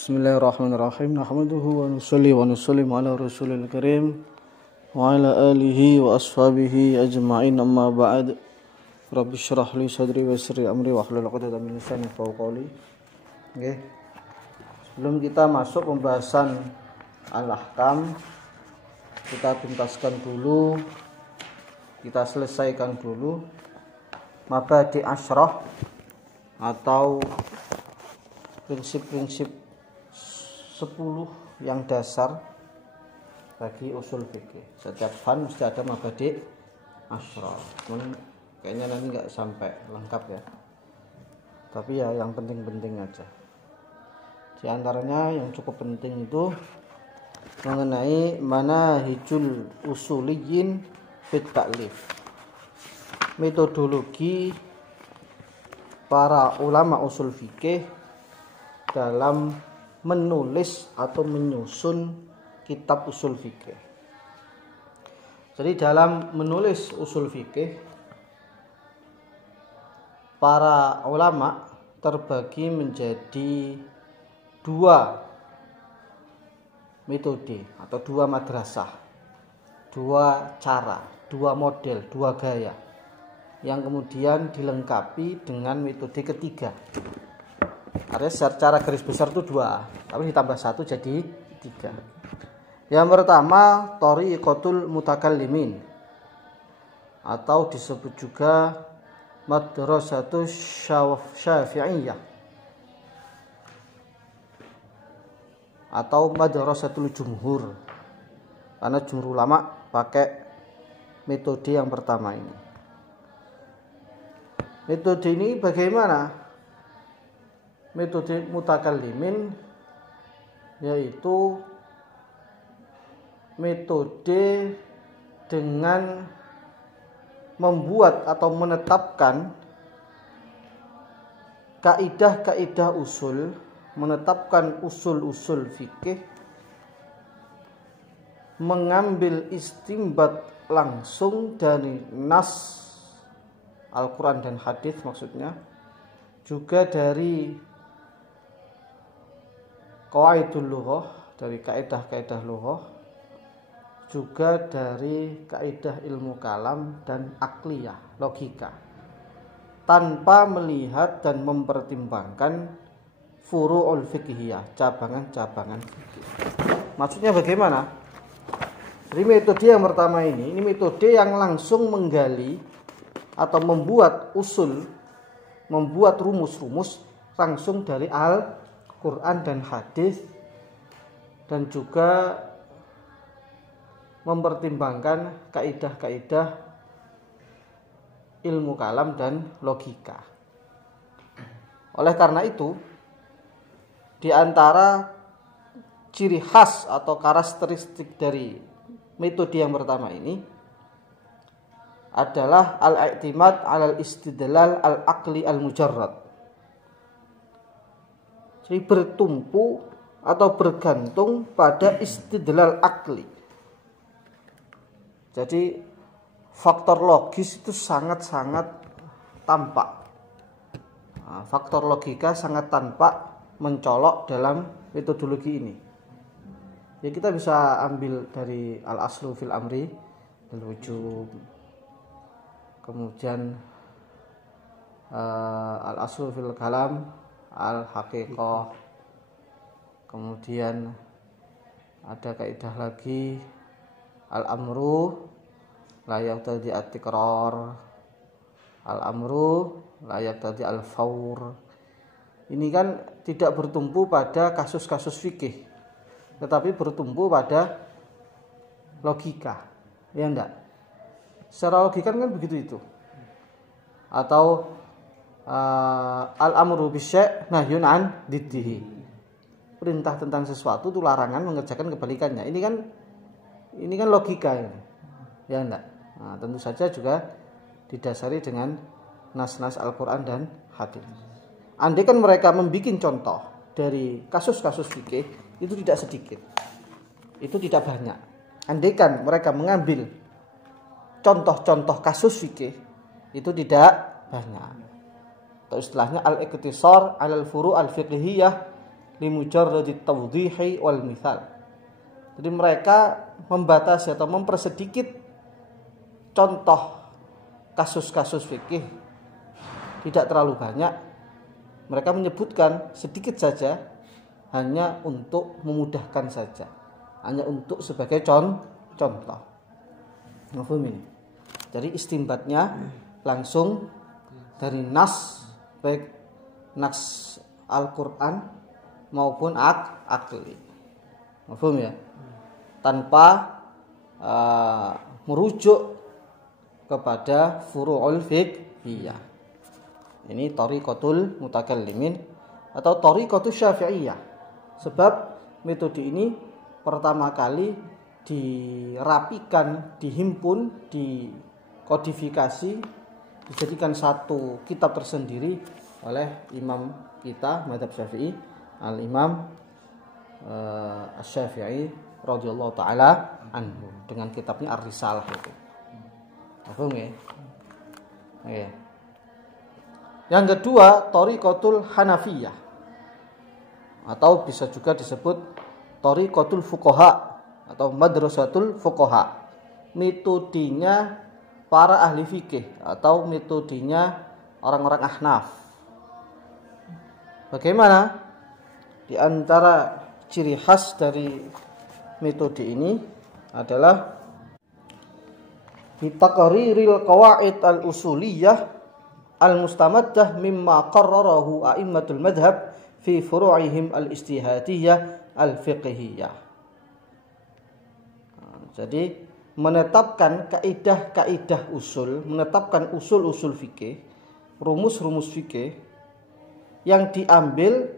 Bismillahirrahmanirrahim. Nahmaduhu wa nusalli wa nusallimu ala rasulil karim wa ala alihi wa ashabihi ajma'in, amma ba'd. Rabbi syrah li sadri wa yassir li amri wa hlul 'uqdatam min lisani yafqahu qawli. Nggih. Sebelum kita masuk pembahasan al-ahkam, kita tuntaskan dulu, kita selesaikan dulu mabadi asyrah atau prinsip-prinsip 10 yang dasar bagi usul fikih. Setiap fan mesti ada mabadi asyrah. Kayaknya nanti nggak sampai lengkap ya. Tapi ya yang penting-penting aja. Di antaranya yang cukup penting itu mengenai manahijul usuliyin fit ta'lif. Metodologi para ulama usul fikih dalam menulis atau menyusun kitab usul fikih. Jadi dalam menulis usul fikih, para ulama terbagi menjadi dua metode atau dua madrasah, dua cara, dua model, dua gaya, yang kemudian dilengkapi dengan metode ketiga. Artinya secara garis besar itu dua, tapi ditambah satu jadi tiga. Yang pertama, thariqatul mutakallimin, atau disebut juga madrasatus syafi'iyah atau madrasatul jumhur, karena jumhur ulama pakai metode yang pertama ini. Metode ini bagaimana? Metode mutakallimin yaitu metode dengan membuat atau menetapkan kaidah-kaidah usul, menetapkan usul-usul fikih, mengambil istimbat langsung dari nas Al-Quran dan hadis, maksudnya juga dari qawaidul lughah, dari kaidah-kaidah lughah, juga dari kaidah ilmu kalam dan akliyah, logika, tanpa melihat dan mempertimbangkan furu'ul fiqhiyah, cabangan-cabangan fikih. Maksudnya bagaimana? Jadi metode yang pertama ini metode yang langsung menggali atau membuat usul, membuat rumus-rumus langsung dari Al-Quran dan hadis, dan juga mempertimbangkan kaidah-kaidah ilmu kalam dan logika. Oleh karena itu, di antara ciri khas atau karakteristik dari metode yang pertama ini adalah al-i'timad 'alal istidlal al-aqli al-mujarrad. Jadi bertumpu atau bergantung pada istidlal akli. Jadi faktor logis itu sangat-sangat tampak. Faktor logika sangat tampak mencolok dalam metodologi ini. Ya, kita bisa ambil dari al-aslu fil amri al-wujub, kemudian al-aslu fil kalam al-haqiqah, kemudian ada kaidah lagi al-amru la yaqtadi at-tikrar, al-amru la yaqtadi al-fawr. Ini kan tidak bertumpu pada kasus-kasus fikih, tetapi bertumpu pada logika, ya enggak? Secara logika kan begitu itu. Atau al-amru bisyai' nahyun an diddihi. Perintah tentang sesuatu itu larangan mengerjakan kebalikannya. Ini kan logika ini. Ya enggak? Nah, tentu saja juga didasari dengan nas-nas Al-Qur'an dan hadis. Andai kan mereka membuat contoh dari kasus-kasus fikih, itu tidak sedikit. Itu tidak banyak. Andai kan mereka mengambil contoh-contoh kasus fikih, itu tidak banyak. Atau istilahnya al-iqtisar alal furu' al-fiqhiyah limujarradit tawdihi wal mithal. Jadi mereka membatasi atau mempersedikit contoh kasus-kasus fikih, tidak terlalu banyak. Mereka menyebutkan sedikit saja, hanya untuk memudahkan saja, hanya untuk sebagai contoh. Mafhum ini. Jadi istinbatnya langsung dari nas, baik nas Al-Quran maupun akli. Mafhum ya? Tanpa merujuk kepada furu'ul fiqhiyah. Ini thariqatul mutakallimin atau thariqatul syafi'iyah. Sebab metode ini pertama kali dirapikan, dihimpun, dikodifikasi, dijadikan satu kitab tersendiri oleh imam kita mazhab Syafi'i, Al-Imam Asy-Syafi'i radhiyallahu taala anhu, dengan kitabnya Ar-Risalah itu. Paham ya? Oke. Yang kedua, thariqatul Hanafiyah atau bisa juga disebut thariqatul fuqaha atau madrasatul fuqaha. Metodenya para ahli fikih atau metodenya orang-orang Ahnaf. Bagaimana? Di antara ciri khas dari metode ini adalah bitaqriril qawaid al-usuliyah al-mustamaddah mimma qarrarahu a'immatul madhab fi furu'ihim al-istihadiyah al-fiqhiyah. Jadi menetapkan kaidah-kaidah usul, menetapkan usul-usul fikih, rumus-rumus fikih yang diambil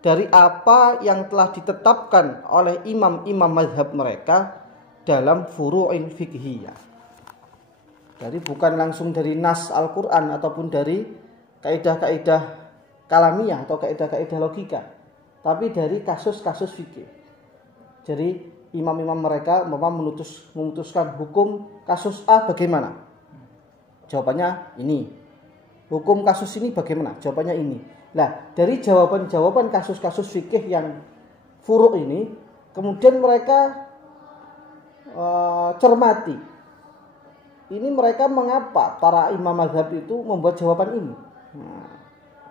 dari apa yang telah ditetapkan oleh imam-imam mazhab mereka dalam furu'in fiqhiyah. Jadi bukan langsung dari nas Al-Quran ataupun dari kaidah-kaidah kalamiah atau kaidah-kaidah logika, tapi dari kasus-kasus fikih. Jadi imam-imam mereka memutuskan hukum kasus A bagaimana? Jawabannya ini. Hukum kasus ini bagaimana? Jawabannya ini. Nah, dari jawaban-jawaban kasus-kasus fikih yang furu' ini, kemudian mereka cermati. Ini mereka mengapa para imam mazhab itu membuat jawaban ini? Nah,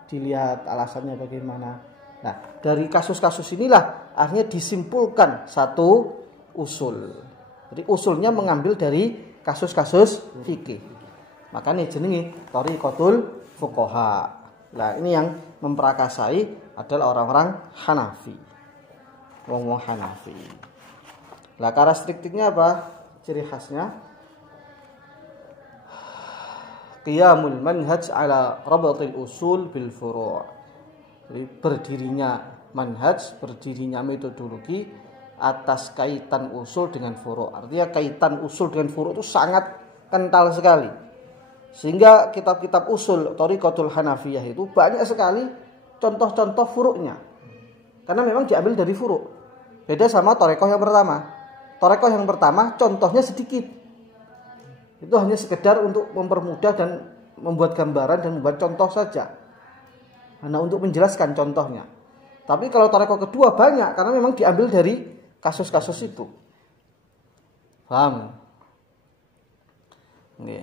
dilihat alasannya bagaimana. Nah, dari kasus-kasus inilah akhirnya disimpulkan satu usul. Jadi usulnya mengambil dari kasus-kasus fikih. Makanya jenengi thariqatul fuqaha. Nah, ini yang memperakasai adalah orang-orang Hanafi. Wong Hanafi. Lah karakteristiknya apa? Ciri khasnya qiyamul manhaj ala rabatil usul bil furu'. Jadi berdirinya manhaj, berdirinya metodologi atas kaitan usul dengan furu'. Artinya kaitan usul dengan furu' itu sangat kental sekali. Sehingga kitab-kitab usul thariqatul Hanafiyah itu banyak sekali contoh-contoh furu'nya. Karena memang diambil dari furu'. Beda sama thariqah yang pertama. Thariqah yang pertama contohnya sedikit. Itu hanya sekedar untuk mempermudah dan membuat gambaran dan membuat contoh saja. Hanya untuk menjelaskan contohnya. Tapi kalau thariqah kedua banyak karena memang diambil dari kasus-kasus itu. Paham? Oke.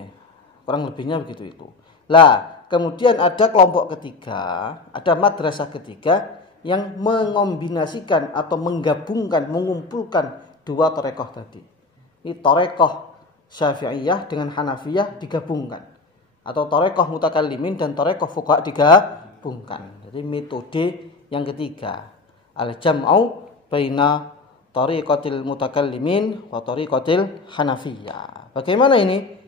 Kurang lebihnya begitu itu. Lah, kemudian ada kelompok ketiga, ada madrasah ketiga yang mengombinasikan atau menggabungkan, mengumpulkan dua thariqah tadi. Ini thariqah Syafi'iyah dengan Hanafiyah digabungkan, atau thariqah mutakallimin dan thariqah fuqaha digabungkan. Jadi metode yang ketiga, al-jam'u baina thariqatil mutakallimin wa thariqatil Hanafiyah. Bagaimana ini?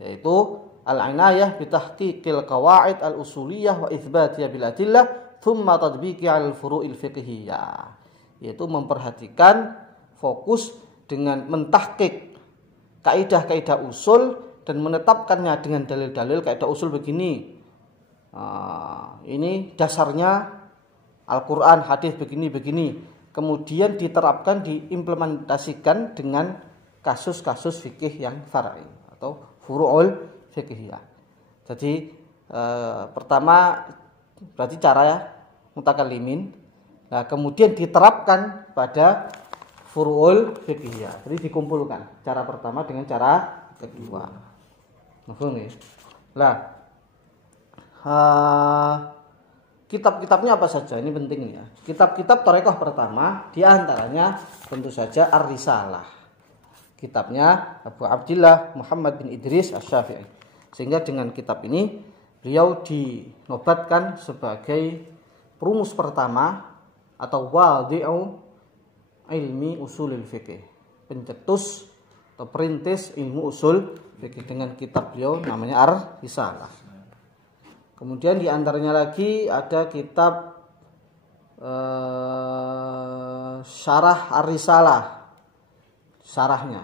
Yaitu al-inayah bi tahqiqil qawaid al-usuliyah wa itsbatiyah bil adillah thumma tadbiqi al furu'il fiqhiyah. Yaitu memperhatikan, fokus dengan mentahqiq kaidah-kaidah usul dan menetapkannya dengan dalil-dalil. Kaidah usul begini, ini dasarnya Al-Quran, hadis begini-begini. Kemudian diterapkan, diimplementasikan dengan kasus-kasus fikih yang far'i atau furu'ul fiqhiyah. Jadi pertama berarti cara mutakallimin, Nah, kemudian diterapkan pada furu'ul fiqhiyah. Jadi dikumpulkan cara pertama dengan cara kedua. Paham ya? Lah, kitab-kitabnya apa saja? Ini penting ya. Kitab-kitab Thariqah pertama di antaranya tentu saja Ar-Risalah. Kitabnya Abu Abdillah Muhammad bin Idris Asy-Syafi'i. Sehingga dengan kitab ini beliau dinobatkan sebagai perumus pertama atau wadhi'u ilmi usulil fiqh. Pencetus atau perintis ilmu usul fikih dengan kitab beliau namanya Ar-Risalah. Kemudian di antaranya lagi ada kitab Syarah Ar-Risalah. Syarahnya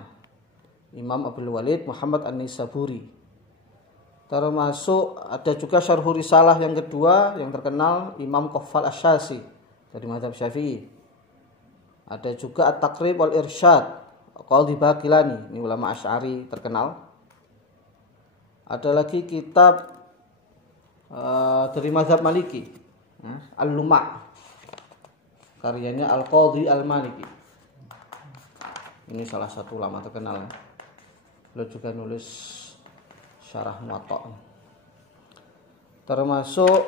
Imam Abdul Walid Muhammad An-Naisaburi. Termasuk ada juga Syarhur Risalah yang kedua yang terkenal Imam Qaffal Asy-Syazi dari mazhab Syafi'i. Ada juga At-Taqrib wal Irsyad Qadhi Baqilani, ini ulama Asy'ari terkenal. Ada lagi kitab dari mazhab Maliki, Al-Luma', karyanya Al-Qadhi Al-Maliki. Ini salah satu ulama terkenal. Beliau juga nulis Syarah Muwatta. Termasuk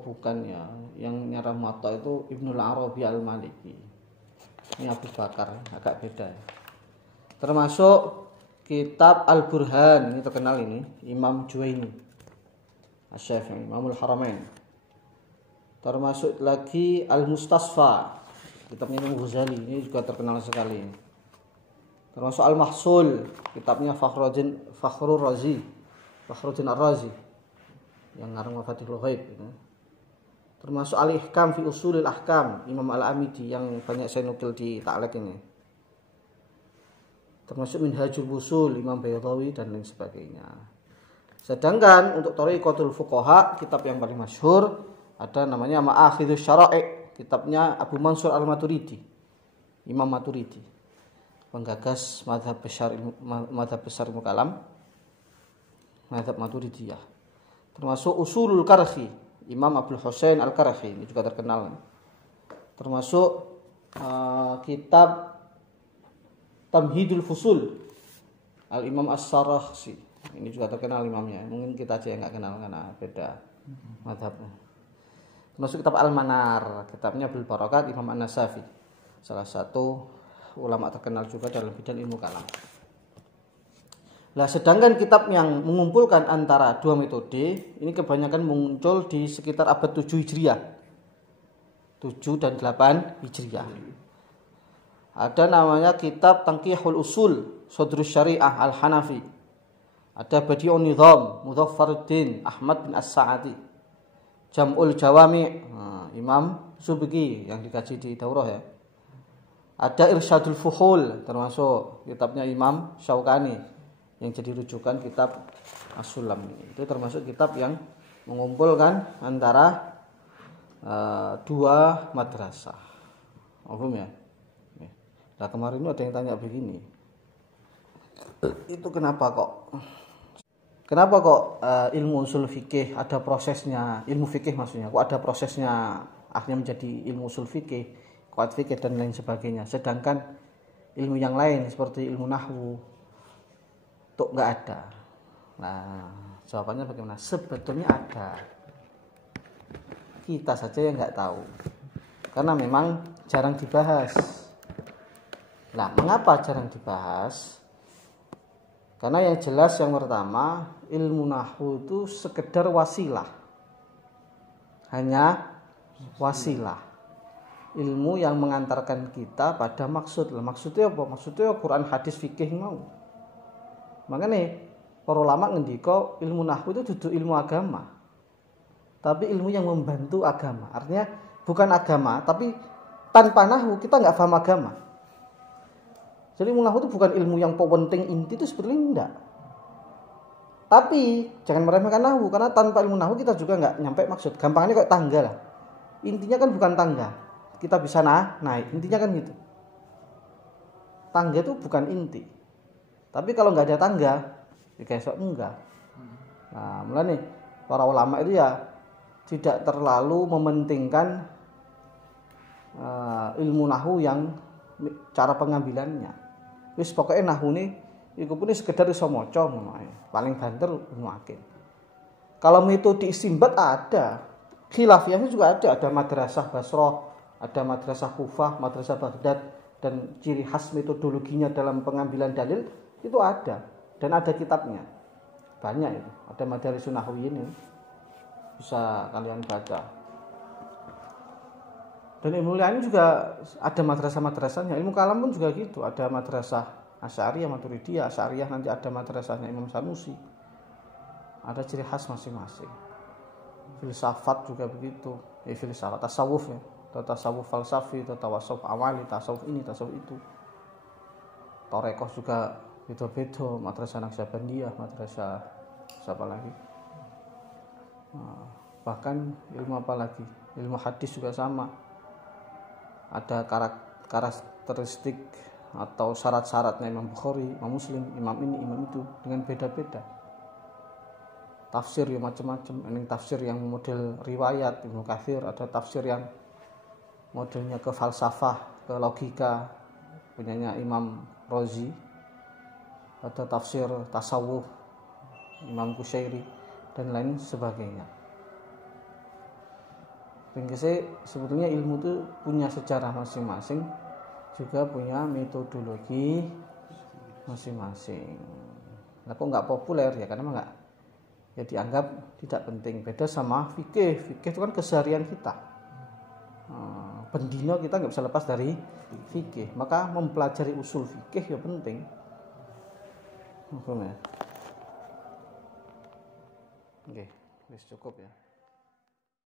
bukan ya, yang nyarah Muwatta itu Ibnul Arabi Al-Maliki. Ini Abu Bakar, agak beda. Termasuk kitab Al-Burhan, ini terkenal ini, Imam Juwaini Asy-Syafi'i, Imamul Haramain. Termasuk lagi Al-Mustasfa, kitabnya Imam Ghazali, ini juga terkenal sekali. Termasuk Al-Mahsul, kitabnya Fakhrur Razi, Fakhruddin Ar-Razi yang ngarang Mafatihul Ghaib gitu. Termasuk Al-Ihkam fi Usulil Ahkam, Imam Al-Amidi yang banyak saya nukil di Ta'liq ini. Termasuk Minhajul Wusul, Imam Baydawi dan lain sebagainya. Sedangkan untuk Thariqatul Fuqaha, kitab yang paling masyhur ada namanya Ma'akhidus Syara'i', kitabnya Abu Mansur Al-Maturidi, Imam Maturidi, penggagas mazhab besar ilmu kalam, mazhab Maturidiyah. Termasuk Usulul Karhi, Imam Abdul Husain Al-Karhi, ini juga terkenal. Termasuk kitab Tamhidul Fusul Al-Imam As-Sarakhsi, ini juga terkenal imamnya. Mungkin kita aja yang nggak kenal karena beda mazhabnya. Termasuk kitab Al-Manar, kitabnya Abdul Barakat Imam An-Nasafi, salah satu ulama terkenal juga dalam bidang ilmu kalam. Nah, sedangkan kitab yang mengumpulkan antara dua metode ini kebanyakan muncul di sekitar abad 7 Hijriah. 7 dan 8 Hijriah. Ada namanya kitab Tanqihul Usul Sadrus Syariah Al-Hanafi. Ada Badi'un Nizam Mudhaffaruddin Ahmad bin As-Sa'adi. Jam'ul Jawami', Imam Subki yang dikaji di daurah ya. Ada Irsyadul Fuhul, termasuk kitabnya Imam Syaukani yang jadi rujukan kitab As-Sulam ini. Itu termasuk kitab yang mengumpulkan antara dua madrasah. Paham ya? Nah, kemarin ada yang tanya begini. Itu kenapa kok ilmu usul fikih ada prosesnya, ilmu fikih maksudnya, kok ada prosesnya akhirnya menjadi ilmu usul fikih, qawaid fikih dan lain sebagainya. Sedangkan ilmu yang lain seperti ilmu nahwu itu enggak ada. Nah, jawabannya bagaimana? Sebetulnya ada. Kita saja yang enggak tahu. Karena memang jarang dibahas. Nah, mengapa jarang dibahas? Karena yang jelas yang pertama, ilmu nahwu itu sekedar wasilah. Hanya wasilah. Ilmu yang mengantarkan kita pada maksud. Maksudnya apa? Maksudnya Quran hadis fikih mau. Makanya para ulama ngendika ilmu nahwu itu duduk ilmu agama. Tapi ilmu yang membantu agama. Artinya bukan agama, tapi tanpa nahwu kita enggak paham agama. Jadi ilmu nahwu itu bukan ilmu yang penting inti itu sebenarnya enggak. Tapi jangan meremehkan nahwu karena tanpa ilmu nahwu kita juga enggak nyampe maksud. Gampangnya kayak tangga lah. Intinya kan bukan tangga. Kita bisa naik. Intinya kan gitu. Tangga itu bukan inti. Tapi kalau nggak ada tangga, ya besok enggak. Nah, mulai nih para ulama itu ya tidak terlalu mementingkan ilmu nahu yang cara pengambilannya. Wis pokoknya nahu nih, iku pun sekedar iso maca ngono ae. Paling banter ilmu akil. Kalau metode istinbat ada, khilafiyahnya juga ada madrasah Basrah, ada madrasah Kufah, madrasah Baghdad, dan ciri khas metodologinya dalam pengambilan dalil itu ada dan ada kitabnya. Banyak itu. Ada Madarisun Nahwiyin ini. Bisa kalian baca. Dan ilmu lain juga ada madrasah-madrasahnya. Ilmu kalam pun juga gitu. Ada madrasah Asy'ariyah, Maturidiyah, Asy'ariyah, nanti ada madrasahnya Imam Sanusi. Ada ciri khas masing-masing. Filsafat juga begitu. Filsafat tasawuf ya. Tasawuf falsafi, tasawuf amali, tasawuf ini, tasawuf itu. Torekoh juga beda-beda. Madrasah Naqsyabandiyah, madrasah siapa lagi? Bahkan ilmu apa lagi? Ilmu hadis juga sama. Ada karakteristik atau syarat-syaratnya Imam Bukhari, Imam Muslim, Imam ini, Imam itu dengan beda-beda. Tafsir ya macam-macam. Ini tafsir yang model riwayat Ibnu Katsir, ada tafsir yang modelnya ke falsafah, ke logika, punyanya Imam Razi. Ada tafsir tasawuf Imam Qushairi dan lain sebagainya. Ringkasnya sebetulnya ilmu itu punya sejarah masing-masing, juga punya metodologi masing-masing. Nah, kok nggak populer ya karena nggak ya dianggap tidak penting. Beda sama fikih. Fikih itu kan keseharian kita. Bendino kita nggak bisa lepas dari fikih. Maka mempelajari usul fikih ya penting. Oke, cukup ya.